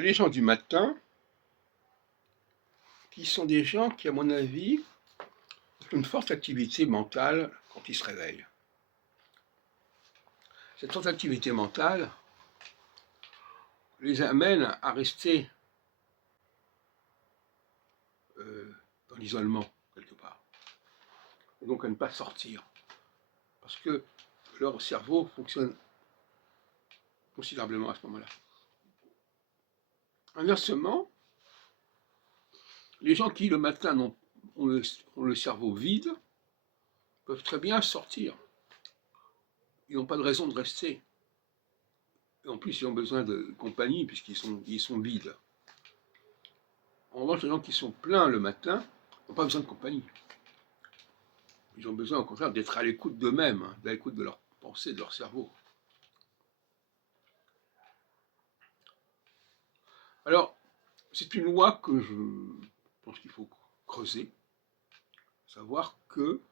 Les gens du matin, qui sont des gens qui, à mon avis, ont une forte activité mentale quand ils se réveillent. Cette forte activité mentale les amène à rester dans l'isolement, quelque part, et donc à ne pas sortir, parce que leur cerveau fonctionne considérablement à ce moment-là. Inversement, les gens qui, le matin, ont le cerveau vide, peuvent très bien sortir. Ils n'ont pas de raison de rester. Et en plus, ils ont besoin de compagnie puisqu'ils sont vides. En revanche, les gens qui sont pleins le matin n'ont pas besoin de compagnie. Ils ont besoin, au contraire, d'être à l'écoute d'eux-mêmes, à l'écoute de leurs pensées, de leur cerveau. Alors, c'est une loi que je pense qu'il faut creuser, savoir que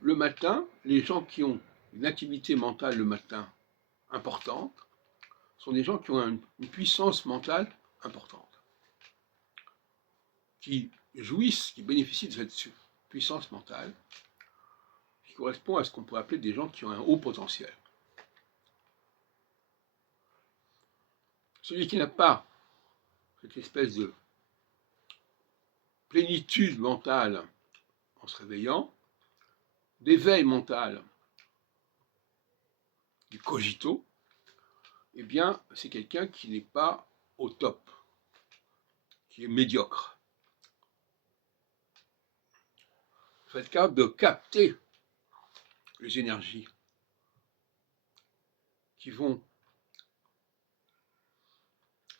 le matin, les gens qui ont une activité mentale le matin importante sont des gens qui ont une puissance mentale importante, qui jouissent, qui bénéficient de cette puissance mentale, qui correspond à ce qu'on pourrait appeler des gens qui ont un haut potentiel. Celui qui n'a pas cette espèce de plénitude mentale en se réveillant, d'éveil mental, du cogito, eh bien, c'est quelqu'un qui n'est pas au top, qui est médiocre. Il faut être capable de capter les énergies qui vont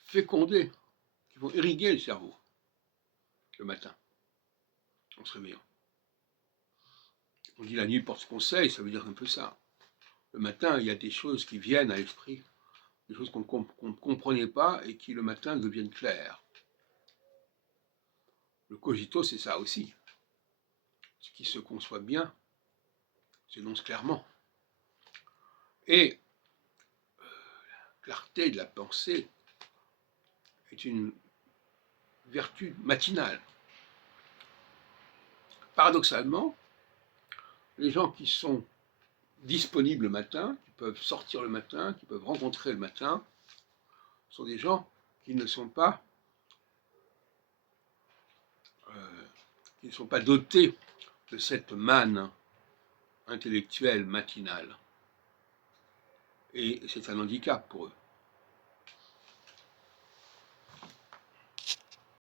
féconder, qui vont irriguer le cerveau le matin, en se réveillant. On dit la nuit porte conseil, ça veut dire un peu ça. Le matin, il y a des choses qui viennent à l'esprit, des choses qu'on ne comprenait pas et qui le matin deviennent claires. Le cogito, c'est ça aussi. Ce qui se conçoit bien s'énonce clairement. Et la clarté de la pensée est une vertu matinale. Paradoxalement, les gens qui sont disponibles le matin, qui peuvent sortir le matin, qui peuvent rencontrer le matin, sont des gens qui ne sont pas dotés de cette manne intellectuelle matinale. Et c'est un handicap pour eux.